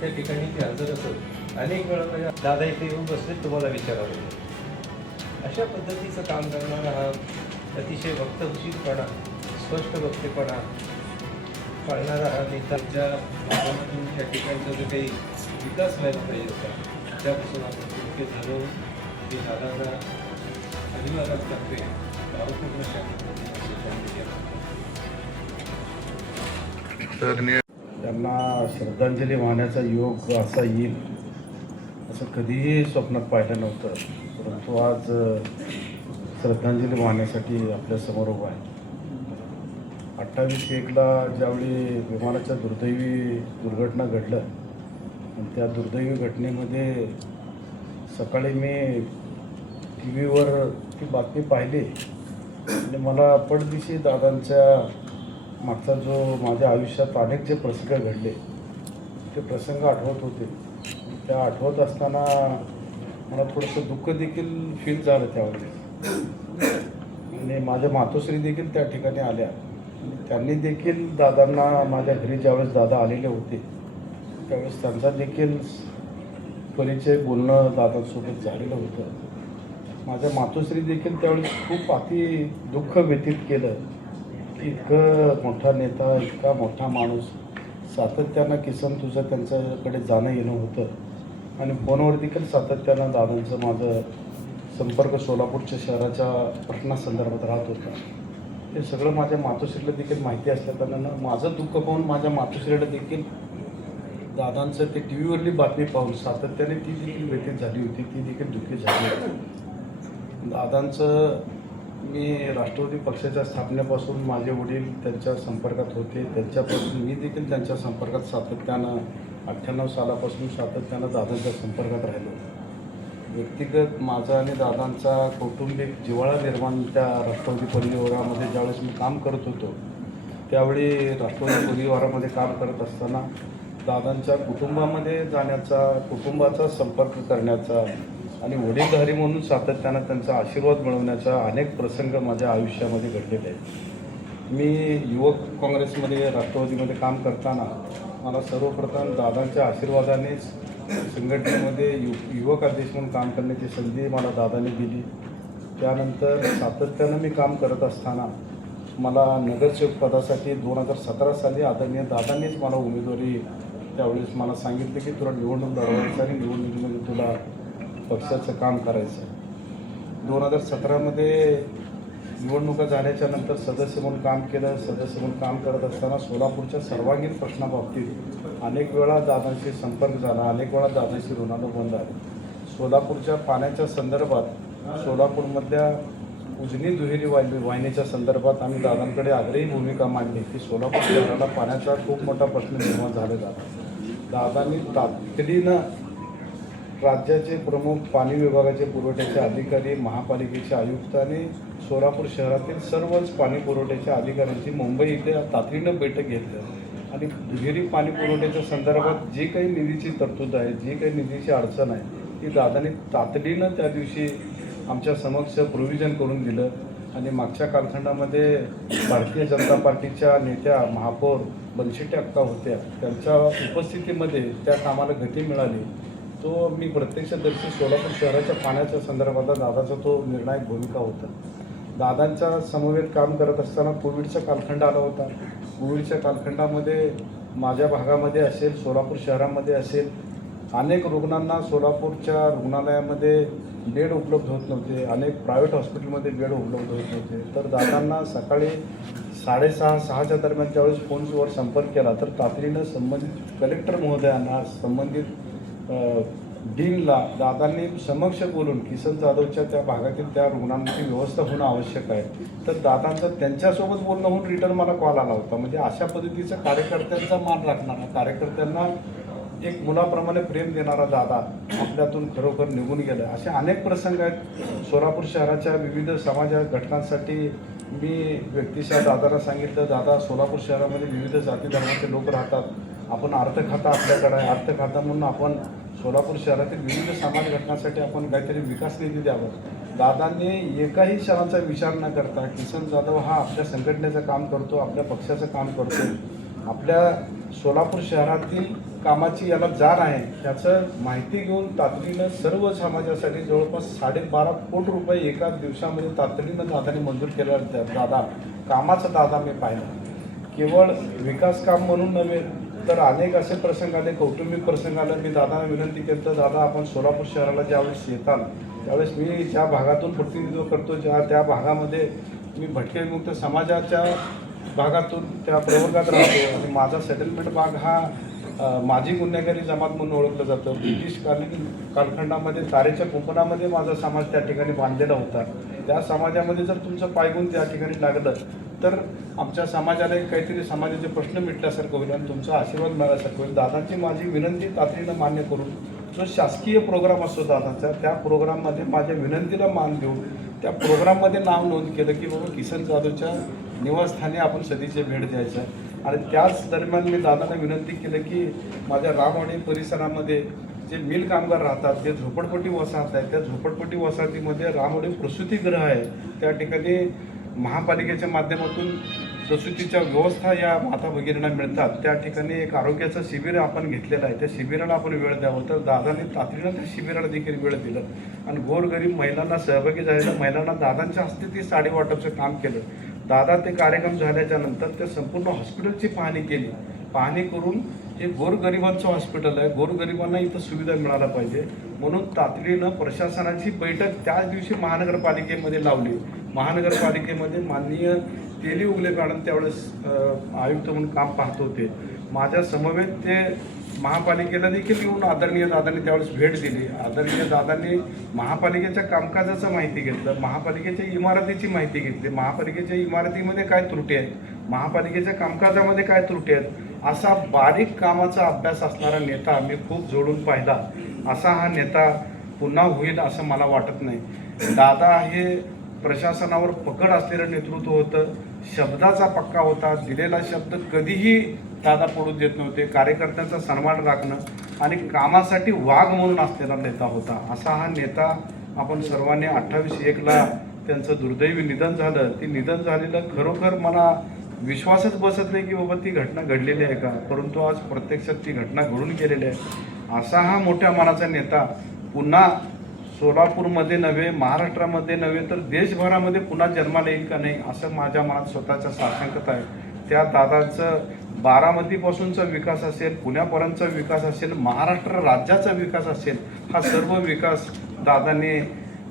त्या ठिकाणी ते हजर असत. अनेक वेळा माझ्या दादा इथे येऊन बसले तुम्हाला विचारावं. अशा पद्धतीचं काम करणारा हा अतिशय वक्तशीरपणा, स्पष्ट वक्तेपणा पाळणारा हा नेत्याच्या माध्यमातून त्या ठिकाणचा जो काही विकास व्हायला पाहिजे होता त्यापासून आपण तितके झालो की दादांना अभिवादन करते भावपूर्ण सोशल मीडिया. त्यांना श्रद्धांजली वाहण्याचा योग असा येईल असं कधीही स्वप्नात पाहिलं नव्हतं, परंतु आज श्रद्धांजली वाहण्यासाठी आपल्यासमोर उभा आहे. 28/1ला ज्यावेळी विमानाच्या दुर्दैवी दुर्घटना घडलं आणि त्या दुर्दैवी घटनेमध्ये सकाळी मी टी व्हीवर ती बातमी पाहिली आणि मला पडदिशी दादांच्या मागचा जो माझ्या आयुष्यात अनेक जे प्रसंग घडले ते प्रसंग आठवत होते. त्या आठवत असताना मला थोडंसं दुःख देखील फील झालं त्यावेळेस. आणि माझ्या मातोश्री देखील त्या ठिकाणी आल्या. त्यांनी देखील दादांना माझ्या घरी ज्यावेळेस दादा आलेले होते त्यावेळेस त्यांचा देखील परिचय बोलणं दादांसोबत झालेलं होतं. माझ्या मातोश्री देखील त्यावेळेस खूप अति दुःख व्यतीत केलं. इतकं मोठा नेता, इतका मोठा माणूस, सातत्यानं किसन तुझं त्यांच्याकडे जाणं येणं होतं आणि फोनवर देखील सातत्यानं दादांचं माझं संपर्क सोलापूरच्या शहराच्या प्रश्नासंदर्भात राहत होता. हे सगळं माझ्या मातोश्रीला देखील माहिती असल्याकारणानं माझं दुःख पाहून माझ्या मातोश्रीला देखील दादांचं ते टी व्हीवरली बातमी पाहून सातत्याने ती देखील व्यतीत झाली होती, ती देखील दुःखी झाली होती. दादांचं मी राष्ट्रवादी पक्षाच्या स्थापनेपासून माझे वडील त्यांच्या संपर्कात होते, त्यांच्यापासून मी देखील त्यांच्या संपर्कात सातत्यानं 98 सालापासून सातत्यानं दादांच्या संपर्कात राहिलो. व्यक्तिगत माझा आणि दादांचा कौटुंबिक जिव्हाळा निर्माण त्या राष्ट्रवादी परिवारामध्ये ज्यावेळेस मी काम करत होतो त्यावेळी राष्ट्रवादी परिवारामध्ये काम करत असताना दादांच्या कुटुंबामध्ये जाण्याचा, कुटुंबाचा संपर्क करण्याचा आणि वडीलधारी म्हणून सातत्यानं त्यांचा आशीर्वाद मिळवण्याचा अनेक प्रसंग माझ्या आयुष्यामध्ये घडलेले आहेत. मी युवक काँग्रेसमध्ये राष्ट्रवादीमध्ये काम करताना मला सर्वप्रथम दादांच्या आशीर्वादानेच संघटनेमध्ये युवक अध्यक्ष म्हणून काम करण्याची संधी मला दादाने दिली. त्यानंतर सातत्यानं मी काम करत असताना मला नगरसेवक पदासाठी 2017 साली आदरणीय दादांनीच मला उमेदवारी त्यावेळेस मला सांगितलं की तुला निवडणूक लढवायचं आणि निवडणुकीमध्ये तुला पक्षाचं काम करायचं. 2017मध्ये निवडणुका झाल्याच्या नंतर सदस्य म्हणून काम केलं. सदस्य म्हणून काम करत असताना सोलापूरच्या सर्वांगीण प्रश्नाबाबतीत अनेक वेळा दादांशी संपर्क झाला, अनेक वेळा दादांशी ऋणानं बंद आले. सोलापूरच्या पाण्याच्या संदर्भात, सोलापूरमधल्या उजनी दुहेरी वाहिनीच्या संदर्भात आम्ही दादांकडे आग्रही भूमिका मांडली की सोलापूर शहराला पाण्याचा खूप मोठा प्रश्न निर्माण झालेला आहे. दादांनी तातडीनं राज्याचे प्रमुख पाणी विभागाचे पुरवठ्याचे अधिकारी, महापालिकेचे आयुक्त आणि सोलापूर शहरातील सर्वच पाणी पुरवठ्याच्या अधिकाऱ्यांची मुंबई इथे तातडीनं बैठक घेतली आणि दुहेरी पाणी पुरवठ्याच्या संदर्भात जी काही निधीची तरतूद आहे, जी काही निधीची अडचण आहे ती दादांनी तातडीनं त्या दिवशी आमच्या समक्ष प्रोव्हिजन करून दिलं. आणि मागच्या कालखंडामध्ये भारतीय जनता पार्टीच्या नेत्या महापौर बनशेटे अक्का होत्या, त्यांच्या उपस्थितीमध्ये त्या कामाला गती मिळाली. तो मी प्रत्यक्षदर्शी सोलापूर शहराच्या पाण्याच्या संदर्भात दादाचा तो निर्णायक भूमिका होता. दादांच्या समवेत काम करत असताना कोविडचा कालखंड आला होता. कोविडच्या कालखंडामध्ये माझ्या भागामध्ये असेल, सोलापूर शहरामध्ये असेल, अनेक रुग्णांना सोलापूरच्या रुग्णालयामध्ये बेड उपलब्ध होत नव्हते, अनेक प्रायव्हेट हॉस्पिटलमध्ये बेड उपलब्ध होत नव्हते. तर दादांना सकाळी 6:30-6च्या दरम्यान ज्यावेळेस फोनवर संपर्क केला तर तातडीनं संबंधित कलेक्टर महोदयांना, संबंधित डीनला दादांनी समक्ष बोलून किसन जाधवच्या त्या भागातील त्या रुग्णांची व्यवस्था होणं आवश्यक आहे. तर दादांचं त्यांच्यासोबत बोलणं होऊन रिटर्न मला कॉल आला होता. म्हणजे अशा पद्धतीचा कार्यकर्त्यांचा मान राखणारा, कार्यकर्त्यांना एक मुलाप्रमाणे प्रेम देणारा दादा आपल्यातून खरोखर निघून गेला. असे अनेक प्रसंग आहेत. सोलापूर शहराच्या विविध समाजा घटकांसाठी मी व्यक्तिशः दादाला सांगितलं, दादा सोलापूर शहरामध्ये विविध जाती धर्माचे लोक राहतात, आपण अर्थखाता आपल्याकडे आहे, अर्थखाता म्हणून आपण सोलापूर शहरातील विविध समाज घटकांसाठी आपण काहीतरी विकास निधी द्यावं. दादांनी एकाही क्षणाचा विचार न करता किसन जाधव हा आपल्या संघटनेचं काम करतो, आपल्या पक्षाचं काम करतो, आपल्या सोलापूर शहरातील कामाची याला जाण आहे त्याचं माहिती घेऊन तातडीनं सर्व समाजासाठी जवळपास 12.5 कोटी रुपये एका दिवसामध्ये तातडीनं दादाने मंजूर केला. दादा कामाचा दादा मी पाहिला. केवळ विकास काम म्हणून नव्हे तर अनेक असे प्रसंग आले, कौटुंबिक प्रसंग आले. मी दादाला विनंती केली तर दादा आपण सोलापूर शहराला ज्यावेळेस येताल त्यावेळेस मी ज्या भागातून प्रतिनिधित्व करतो त्या भागामध्ये मी भटके विमुक्त समाजाच्या भागातून त्या प्रवर्गात राहतो आणि माझा सेटलमेंट भाग हा माझी गुन्हेगारी जमात म्हणून ओळखलं जातं. ब्रिटिश कालखंडामध्ये तारेच्या कुंपणामध्ये माझा समाज त्या ठिकाणी बांधलेला होता. त्या समाजामध्ये जर तुमचं पायगुण त्या ठिकाणी लागलं तर आमच्या समाजाला काहीतरी समाजाचे प्रश्न मिटल्यासारखं होईल आणि तुमचा आशीर्वाद मिळाल्यासारखं होईल. दादांची माझी विनंती तातडीनं मान्य करून जो शासकीय प्रोग्राम असतो दादाचा त्या प्रोग्राममध्ये माझ्या विनंतीला मान देऊन त्या प्रोग्राममध्ये नाव नोंद केलं की बाबा किसन जाधवच्या निवासस्थानी आपण सदिच्छा भेट द्यायचं. आणि त्याच दरम्यान मी दादांना विनंती केलं की माझ्या रामवाडी परिसरामध्ये जे मिल कामगार राहतात ते झोपडपट्टी वसाहत आहे, त्या झोपडपट्टी वसाहतीमध्ये रामवाडी प्रसूतीगृह आहे. त्या ठिकाणी महापालिकेच्या माध्यमातून प्रसूतीच्या व्यवस्था या माता भगिनींना मिळतात. त्या ठिकाणी एक आरोग्याचं शिबिर आपण घेतलेलं आहे. त्या शिबिराला आपण वेळ द्यावं तर दादाने तातडीनं त्या शिबिराला देखील वेळ दिलं आणि गोरगरीब महिलांना सहभागी झालेल्या महिलांना दादांच्या हस्ते ती साडी वाटपचं काम केलं. दादा ते कार्यक्रम झाल्याच्या नंतर त्या संपूर्ण हॉस्पिटलची पाहणी केली. पाहणी करून हे गोरगरिबांचं हॉस्पिटल आहे, गोरगरिबांना इथं सुविधा मिळायला पाहिजे म्हणून तातडीनं प्रशासनाची बैठक त्याच दिवशी महानगरपालिकेमध्ये लावली. महानगरपालिकेमध्ये माननीय तेली उगले मॅडम त्यावेळेस आयुक्त म्हणून काम पाहत होते. माझ्या समवेत ते महापालिकेला देखील येऊन आदरणीय दादांनी त्यावेळेस भेट दिली. आदरणीय दादांनी महापालिकेच्या कामकाजाचं माहिती घेतलं, महापालिकेच्या इमारतीची माहिती घेतली, महापालिकेच्या इमारतीमध्ये काय त्रुटी आहेत, महापालिकेच्या कामकाजामध्ये काय त्रुटी आहेत, असा बारीक कामाचा अभ्यास असणारा नेता मी खूप जोडून पाहिला. असा हा नेता पुन्हा होईल असं मला वाटत नाही. दादा हे प्रशासनावर पकड असलेलं नेतृत्व होतं, शब्दाचा पक्का होता, दिलेला शब्द कधीही दादा पडू देत नव्हते, कार्यकर्त्यांचा सन्मान राखणं आणि कामासाठी वाघ म्हणून असलेला नेता होता. असा हा नेता आपण सर्वांनी 28/1ला त्यांचं दुर्दैवी निधन झालं. ते निधन झालेलं खरोखर मला विश्वासच बसत नाही की बाबा ती घटना घडलेली आहे का, परंतु आज प्रत्यक्षात ती घटना घडून गेलेली आहे. असा हा मोठ्या मनाचा नेता पुन्हा सोलापूरमध्ये नव्हे, महाराष्ट्रामध्ये नव्हे तर देशभरामध्ये पुन्हा जन्माला येईल का नाही असं माझ्या मनात स्वतःच्या साशंकता आहे. त्या दादांचं बारामतीपासूनचा विकास असेल, पुण्यापर्यंतचा विकास असेल, महाराष्ट्र राज्याचा विकास असेल, हा सर्व विकास दादांनी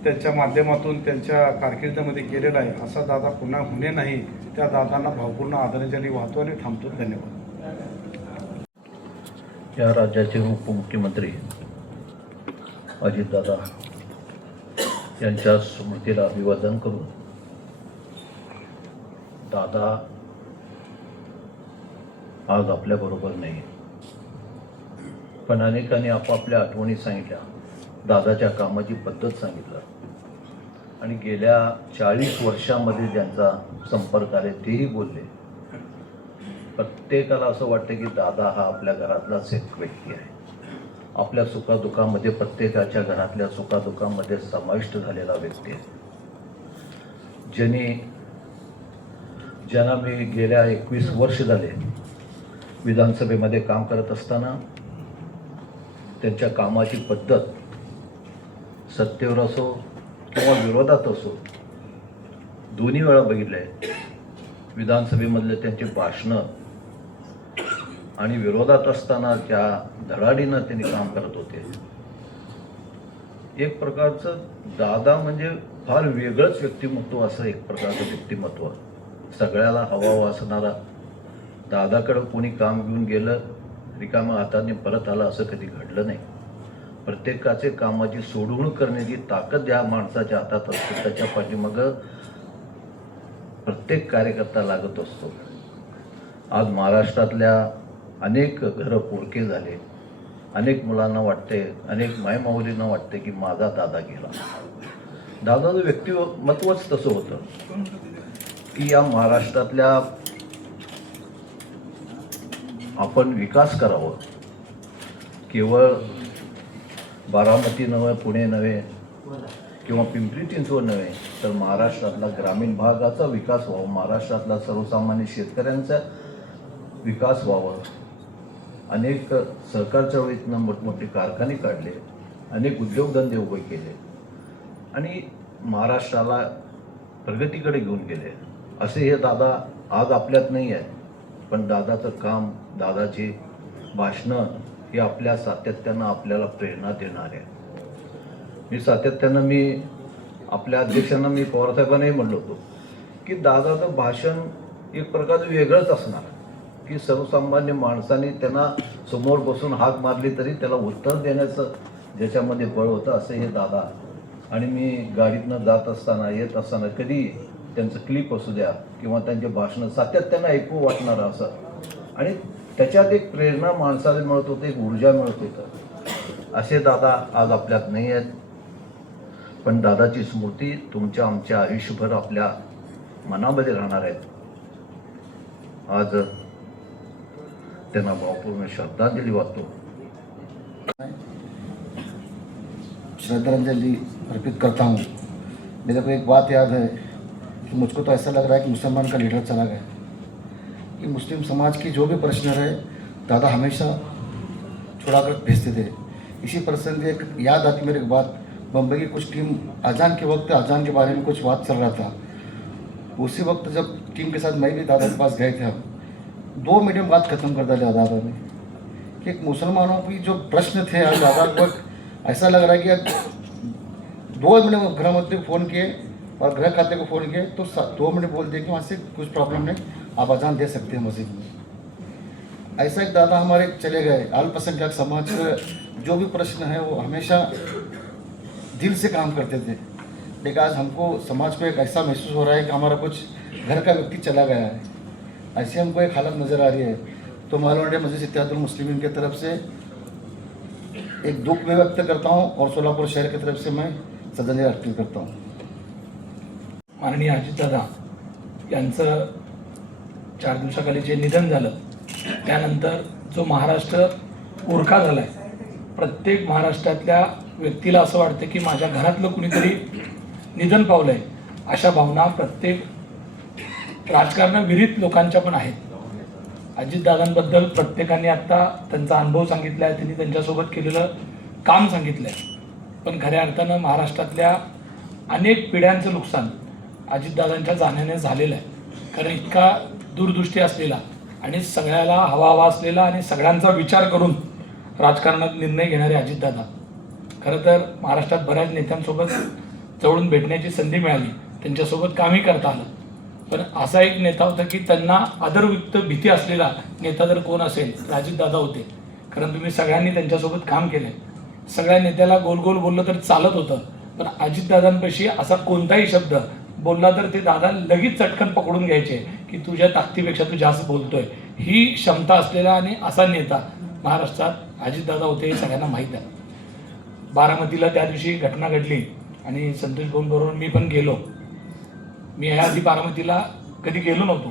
त्यांच्या माध्यमातून त्यांच्या कारकिर्दीमध्ये केलेला आहे. असा दादा पुन्हा होणे नाही. त्या दादांना भावपूर्ण आदरांजली वाहतो आणि थांबतो. धन्यवाद. या राज्याचे उपमुख्यमंत्री अजितदादा यांच्या स्मृतीला अभिवादन करून दादा आज आपल्याबरोबर नाही, पण अनेकांनी आपापल्या आठवणी सांगितल्या, दादाच्या कामाची पद्धत सांगितलं आणि गेल्या 40 वर्षामध्ये ज्यांचा संपर्क आले तेही बोलले. प्रत्येकाला असं वाटतं की दादा हा आपल्या घरातलाच एक व्यक्ती आहे, आपल्या सुखादुखामध्ये प्रत्येकाच्या घरातल्या सुखादुखामध्ये समाविष्ट झालेला व्यक्ती आहे. ज्यांना मी गेल्या 21 वर्ष झाले विधानसभेमध्ये काम करत असताना त्यांच्या कामाची पद्धत सत्तेवर असो किंवा विरोधात असो दोन्ही वेळा बघितलं आहे. विधानसभेमधले त्यांचे भाषणं आणि विरोधात असताना ज्या धडाडीनं त्यांनी काम करत होते, एक प्रकारचं दादा म्हणजे फार वेगळंच व्यक्तिमत्व, असं एक प्रकारचं व्यक्तिमत्व, सगळ्याला हवा असणारा. दादाकडं कोणी काम घेऊन गेलं रिकाम्या हाताने परत आला असं कधी घडलं नाही. प्रत्येकाचे कामाची सोडवणूक करण्याची ताकद या माणसाच्या हातात असते. त्याच्या पाठीमागं प्रत्येक कार्यकर्ता लागत असतो. आज महाराष्ट्रातल्या अनेक घरं पोरके झाले, अनेक मुलांना वाटते, अनेक मायमाऊलींना वाटते की माझा दादा गेला. दादाचं व्यक्तिमत्वच तसं होतं की या महाराष्ट्रातल्या आपण विकास करावं, केवळ बारामती नव्हे, पुणे नव्हे किंवा पिंपरी चिंचवड नव्हे तर महाराष्ट्रातला ग्रामीण भागाचा विकास व्हावा, महाराष्ट्रातला सर्वसामान्य शेतकऱ्यांचा विकास व्हावा, अनेक सहकार चळवळीतनं मोठमोठे कारखाने काढले, अनेक उद्योगधंदे उभे केले आणि महाराष्ट्राला प्रगतीकडे घेऊन गेले. असे हे दादा आज आपल्यात नाही आहेत, पण दादाचं काम, दादाची भाषणं ही आपल्या सातत्यानं आपल्याला प्रेरणा देणार आहे. मी सातत्यानं आपल्या अध्यक्षांना पवारसाहेबांनाही म्हणलो होतो की दादाचं भाषण एक प्रकारचं वेगळंच असणार, की सर्वसामान्य माणसाने त्यांना समोर बसून हाक मारली तरी त्याला उत्तर देण्याचं ज्याच्यामध्ये बळ होतं, असं हे दादा. आणि मी गाडीतनं जात असताना येत असताना कधी त्यांचं क्लिप असू द्या किंवा त्यांचे भाषणं सातत्यानं ऐकू वाटणार असं, आणि त्याच्यात एक प्रेरणा माणसाला मिळत होतं, एक ऊर्जा मिळत होतं. असे दादा आज आपल्यात नाही आहेत, पण दादाची स्मृती तुमच्या आमच्या आयुष्यभर आपल्या मनामध्ये राहणार आहेत. आज त्यांना भावपूर्ण श्रद्धांजली वाहतो. श्रद्धांजलि अर्पित करता हूँ. मेरे को एक बात याद है कि मुझको तो ऐसा लग रहा है कि मुसलमान का लीडर चला गया. कि मुस्लिम समाज की जो भी प्रश्न रहे दादा हमेशा छुड़ा कर भेजते थे. इसी प्रसंग एक याद आती मेरे को बात, बम्बई की कुछ टीम अजान के वक्त अजान के बारे में कुछ बात चल रहा था. उसी वक्त जब टीम के साथ मैं भी दादा के पास गए थे, हम 2 मिनट में बात खत्म कर दिया दादा ने. कि एक मुसलमानों की जो प्रश्न थे आज दादा को ऐसा लग रहा है कि 2 मिनट गृह मंत्री को फ़ोन किए और गृह खाते को फ़ोन किए तो 2 मिनट बोल दिए कि वहाँ से कुछ प्रॉब्लम नहीं, आप अजान दे सकते हैं मस्जिद में. ऐसा एक दादा हमारे चले गए. अल्पसंख्यक समाज का जो भी प्रश्न है वो हमेशा दिल से काम करते थे. लेकिन आज हमको समाज को एक ऐसा महसूस हो रहा है कि हमारा कुछ घर का व्यक्ति चला गया है. ऐसी हमको एक हालत नज़र आ रही है. तो मालूम मस्जिद इत्तेहादुल मुस्लिमीन की तरफ से एक दुख भी व्यक्त करता हूँ और सोलापुर शहर की तरफ से मैं श्रद्धांजलि अर्पित करता हूँ. माननीय अजितदादा यांचं 4 दिवसाखाली जे निधन झालं त्यानंतर जो महाराष्ट्र उरका झाला आहे, प्रत्येक महाराष्ट्रातल्या व्यक्तीला असं वाटतं की माझ्या घरातलं कुणीतरी निधन पावलं आहे, अशा भावना प्रत्येक राजकारणाविरहित लोकांच्या पण आहेत. अजितदादांबद्दल प्रत्येकाने आत्ता त्यांचा अनुभव सांगितला आहे, त्यांनी त्यांच्यासोबत केलेलं काम सांगितलं आहे. पण खऱ्या अर्थानं महाराष्ट्रातल्या अनेक पिढ्यांचं नुकसान अजितदादांच्या जाण्याने झालेलं आहे. कारण इतका दूरदृष्टी असलेला आणि सगळ्याला हवा असलेला आणि सगळ्यांचा विचार करून राजकारणात निर्णय घेणारे अजितदादा, खरं तर महाराष्ट्रात बऱ्याच नेत्यांसोबत जवळून भेटण्याची संधी मिळाली, त्यांच्यासोबत कामही करता आलं. पण असा एक नेता होता की त्यांना आदरयुक्त भीती असलेला नेता जर कोण असेल तर अजितदादा होते. कारण तुम्ही सगळ्यांनी त्यांच्यासोबत काम केलं. सगळ्या नेत्याला गोल गोल बोललं तर चालत होतं, पण अजितदादांपाशी असा कोणताही शब्द बोलला तर ते दादा लगेच चटकन पकडून घ्यायचे की तुझ्या ताकदीपेक्षा तू जास्त बोलतोय. ही क्षमता असलेला आणि असा नेता महाराष्ट्रात अजितदादा होते हे सगळ्यांना माहीत आहे. बारामतीला त्या दिवशी घटना घडली आणि संतोष भाऊंबरोबर मी पण गेलो. मी याआधी बारामतीला कधी गेलो नव्हतो,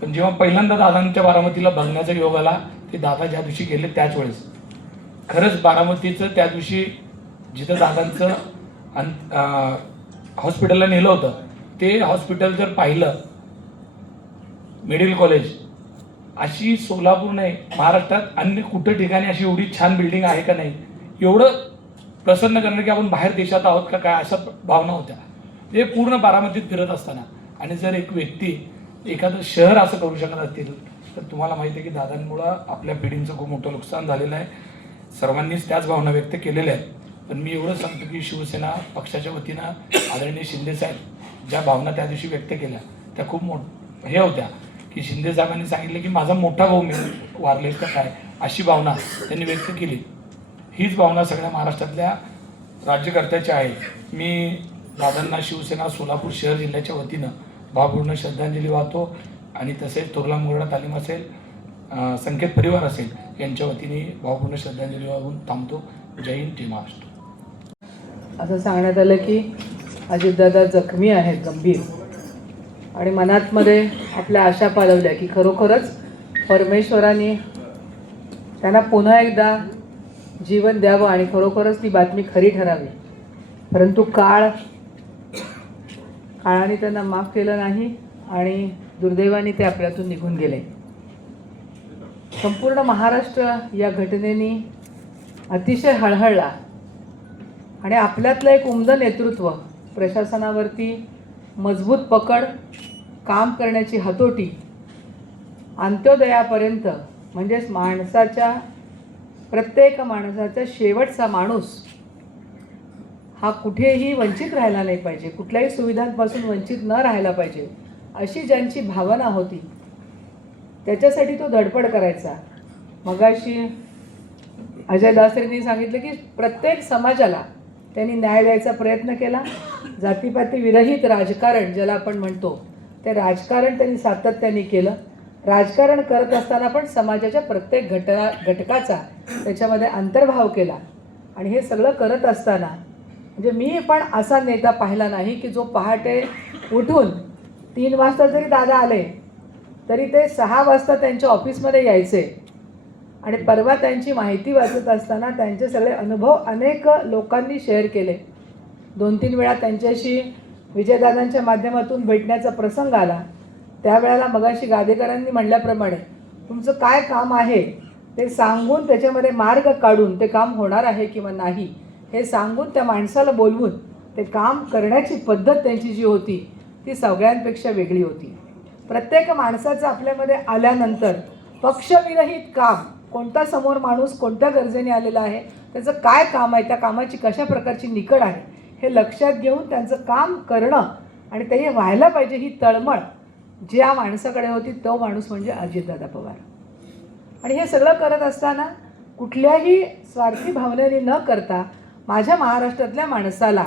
पण जेव्हा पहिल्यांदा दादांच्या बारामतीला बघण्याचा योग आला ते दादा ज्या दिवशी गेले त्याच वेळेस खरंच बारामतीचं त्या दिवशी जिथं दादांचं हॉस्पिटलला नेलं होतं ते हॉस्पिटल जर पाहिलं, मेडिकल कॉलेज, अशी सोलापूर नाही महाराष्ट्रात अन्य कुठं ठिकाणी अशी एवढी छान बिल्डिंग आहे का नाही, एवढं प्रसन्न करणं की आपण बाहेर देशात आहोत का काय, अशा भावना होत्या. ते पूर्ण बारामतीत फिरत असताना. आणि जर एक व्यक्ती एखादं शहर असं करू शकत असतील तर तुम्हाला माहिती आहे की दादांमुळं आपल्या पिढींचं खूप मोठं नुकसान झालेलं आहे. सर्वांनीच त्याच भावना व्यक्त केलेल्या आहेत. पण मी एवढं सांगतो की शिवसेना पक्षाच्या वतीनं आदरणीय शिंदेसाहेब ज्या भावना त्या दिवशी व्यक्त केल्या त्या खूप हे होत्या की शिंदेसाहेबांनी सांगितलं की माझा मोठा भाऊ मी वारले का काय, अशी भावना त्यांनी व्यक्त केली. हीच भावना सगळ्या महाराष्ट्रातल्या राज्यकर्त्याची आहे. मी दादांना शिवसेना सोलापूर शहर जिल्ह्याच्या वतीनं भावपूर्ण श्रद्धांजली वाहतो आणि तसेच थोरला मुरडा तालीम असेल, संकेत परिवार असेल यांच्या वतीने भावपूर्ण श्रद्धांजली वाहून थांबतो. जय हिंद, जय महाराष्ट्र. असं सांगण्यात आलं की अजितदादा जखमी आहेत गंभीर आणि मनातमध्ये आपल्या आशा पालवल्या की खरोखरच परमेश्वराने त्यांना पुन्हा एकदा जीवन द्यावं आणि खरोखरच ती बातमी खरी ठरावी. परंतु काळाने त्यांना माफ केलं नाही आणि दुर्दैवाने ते आपल्यातून निघून गेले. संपूर्ण महाराष्ट्र या घटनेने अतिशय हळहळला आणि आपल्यातलं एक उमदं नेतृत्व, प्रशासनावरती मजबूत पकड, काम करण्याची हतोटी, अंत्योदयापर्यंत म्हणजेच प्रत्येक माणसाचा शेवटचा माणूस हा कुठेही वंचित राहिला नाही पाहिजे, कुठल्याही सुविधांपासून वंचित न राहायला पाहिजे, अशी ज्यांची भावना होती त्याच्यासाठी तो धडपड करायचा. मगाशी अजय दासरेंनी सांगितलं की प्रत्येक समाजाला त्यांनी न्याय द्यायचा प्रयत्न केला. जातीपाती विरहित राजकारण ज्याला आपण म्हणतो ते राजकारण त्यांनी सातत्याने केलं. राजकारण करत असताना पण समाजाच्या प्रत्येक घटकाचा त्याच्यामध्ये अंतर्भाव केला. आणि हे सगळं करत असताना म्हणजे मी पण असा नेता पाहिला नाही की जो पहाटे उठून 3 वाजता जरी दादा आले तरी ते 6 वाजता त्यांच्या ऑफिसमध्ये यायचे. आणि परवा त्यांची माहिती वाचत असताना त्यांचे सगळे अनुभव अनेक लोकांनी शेअर केले. 2-3 वेळा त्यांच्याशी विजयदादांच्या माध्यमातून भेटण्याचा प्रसंग आला. त्यावेळेला मगाशी गादेकरांनी म्हणल्याप्रमाणे तुमचं काय काम आहे ते सांगून त्याच्यामध्ये मार्ग काढून ते काम होणार आहे किंवा नाही हे सांगून त्या माणसाला बोलवून ते काम करण्याची पद्धत त्यांची जी होती ती सगळ्यांपेक्षा वेगळी होती. प्रत्येक माणसाचं आपल्यामध्ये आल्यानंतर पक्षविरहित काम, कोणता समोर माणूस कोणत्या गरजेने आलेला आहे, त्याचं काय काम आहे, त्या कामाची कशा प्रकारची निकड आहे हे लक्षात घेऊन त्यांचं काम करणं आणि ते व्हायला पाहिजे ही तळमळ ज्या माणसाकडे होती तो माणूस म्हणजे अजितदादा पवार. आणि हे सगळं करत असताना कुठल्याही स्वार्थी भावनेने न करता माझ्या महाराष्ट्रातल्या माणसाला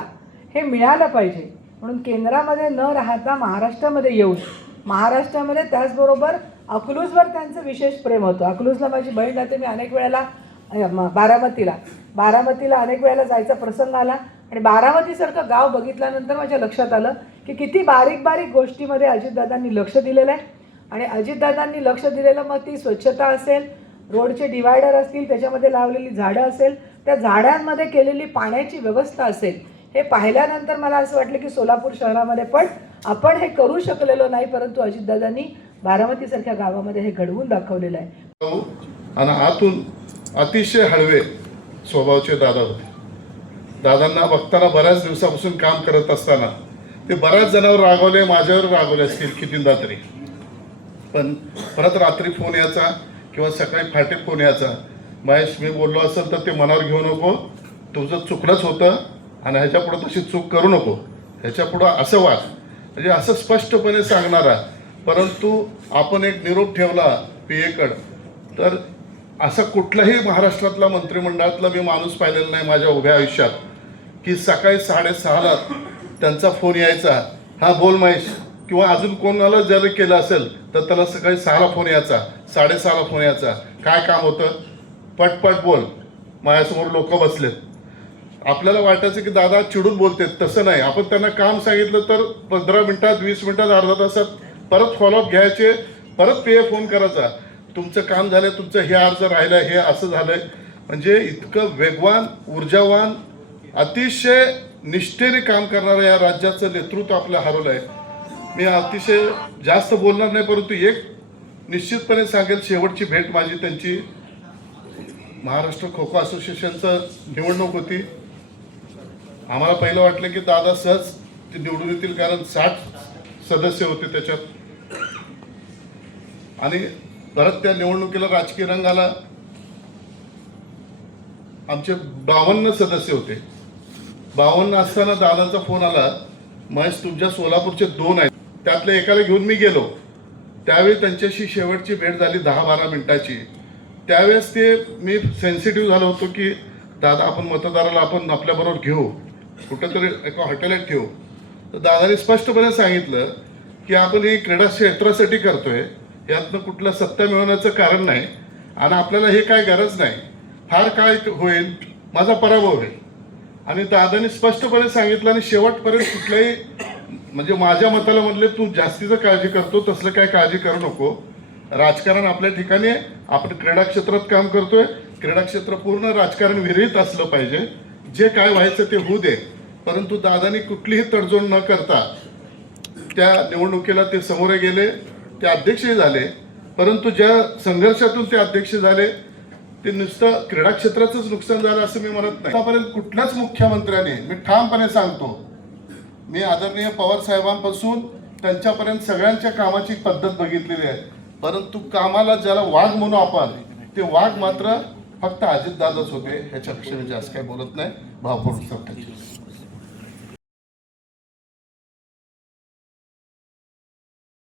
हे मिळालं पाहिजे म्हणून केंद्रामध्ये न राहता महाराष्ट्रामध्ये येऊन महाराष्ट्रामध्ये त्याचबरोबर अकलूजवर त्यांचं विशेष प्रेम होतं. अकलूजला माझी बहीण राहते. मी अनेक वेळेला बारामतीला अनेक वेळेला जायचा प्रसंग आला आणि बारामतीसारखं गाव बघितल्यानंतर माझ्या लक्षात आलं की किती बारीक बारीक गोष्टीमध्ये अजितदादांनी लक्ष दिलेलं आहे. आणि अजितदादांनी लक्ष दिलेलं मग ती स्वच्छता असेल, रोडचे डिवायडर असतील, त्याच्यामध्ये लावलेली झाडं असेल, त्या झाडांमध्ये केलेली पाण्याची व्यवस्था असेल, हे पाहिल्यानंतर मला असं वाटलं की सोलापूर शहरामध्ये पण आपण हे करू शकलेलो नाही, परंतु अजितदादांनी बारामतीसारख्या गावामध्ये हे घडवून दाखवलेलं आहे. आणि आतून अतिशय हळवे स्वभावाचे दादा होते. दादांना बघताना बऱ्याच दिवसापासून काम करत असताना ते बऱ्याच जणांवर रागवले, माझ्यावर रागवले असतील कितींदा तरी. पण परत रात्री फोन यायचा किंवा सकाळी फाटे फोन यायचा, महेश मी बोललो असेल तर ते मनावर घेऊ नको, तुझं चुकलंच होतं आणि ह्याच्यापुढं तशी चूक करू नको, ह्याच्यापुढं असं वाग, म्हणजे असं स्पष्टपणे सांगणारा. परंतु आपण एक निरोप ठेवला पीएकडं तर असा कुठलाही महाराष्ट्रातला मंत्रिमंडळातला मी माणूस पाहिलेला नाही माझ्या उभ्या आयुष्यात की सकाळी 6:30ला त्यांचा फोन यायचा, हा बोल महेश, किंवा अजून कोणाला जर केलं असेल तर त्याला सकाळी 6ला फोन यायचा, 6:30ला फोन यायचा, काय काम होतं, पटपट बोल, माझ्यासमोर लोक बसलेत. आपल्याला वाटायचं की दादा चिडून बोलतात, तसं नाही. आपण त्यांना काम सांगितलं तर 15 मिनिटात, 20 मिनिटात, अर्धा तासात परत फॉलोअप घ्यायचे, परत फोन करायचा, तुमचं काम झालं, तुमचं हे अर्ज राहिलं, हे असं झालंय. म्हणजे इतकं वेगवान, ऊर्जावान, अतिशय निष्ठेने काम करणारं या राज्याचं नेतृत्व आपलं हरवलं आहे. मी अतिशय जास्त बोलणार नाही, परंतु एक निश्चितपणे सांगेल, शेवटची भेट माझी त्यांची महाराष्ट्र खो खो असोसिएशनचं निवडणूक होती. आम्हाला पहिलं वाटलं की दादा सहज ते निवडून येतील, कारण 60 सदस्य होते त्याच्यात. आणि परत त्या निवडणुकीला राजकीय रंग आला. आमचे 52 सदस्य होते. 52 असताना दादाचा फोन आला, महेश तुमच्या सोलापूरचे 2 आहेत, त्यातल्या एकाला घेऊन मी गेलो. त्यावेळी त्यांच्याशी शेवटची भेट झाली 10-12 मिनिटाची. त्यावेळेस ते मी सेन्सिटिव्ह झालो होतो की दादा आपण मतदाराला आपण आपल्याबरोबर घेऊ, कुठंतरी एका हॉटेलात ठेवू. तर दादाने स्पष्टपणे सांगितलं की आपण हे क्रीडा क्षेत्रासाठी करतोय, यातनं कुठलं सत्ता मिळवण्याचं कारण नाही आणि आपल्याला हे काय गरज नाही, फार काय होईल माझा पराभव होईल. आणि दादाने स्पष्टपणे सांगितलं आणि शेवटपर्यंत कुठल्याही म्हणजे माझ्या मताला म्हणले तू जास्तीचं काळजी करतो, तसलं काय काळजी करू नको, राजकारण आपल्या ठिकाणी आहे, आपण क्रीडा क्षेत्रात काम करतोय, क्रीडा क्षेत्र पूर्ण राजकारण विरहित असलं पाहिजे, जे काय व्हायचं ते होऊ दे. परंतु दादानी कुठलीही तडजोड न करता त्या निवडणुकीला ते समोर गेले, ते अध्यक्षही झाले परंतु ज्या संघर्षातून ते अध्यक्ष झाले ते नुसतं क्रीडा क्षेत्राचंच नुकसान झालं असं मी म्हणत नाही. आतापर्यंत कुठल्याच मुख्यमंत्र्याने, मी ठामपणे सांगतो, मी आदरणीय पवार साहेबांपासून त्यांच्यापर्यंत सगळ्यांच्या कामाची पद्धत बघितलेली आहे, परंतु कामाला ज्याला वाघ म्हणू आपण, ते वाघ मात्र फक्त अजितदादाच होते. ह्याच्यापेक्षा मी जास्त काही बोलत नाही. भावपूर्ण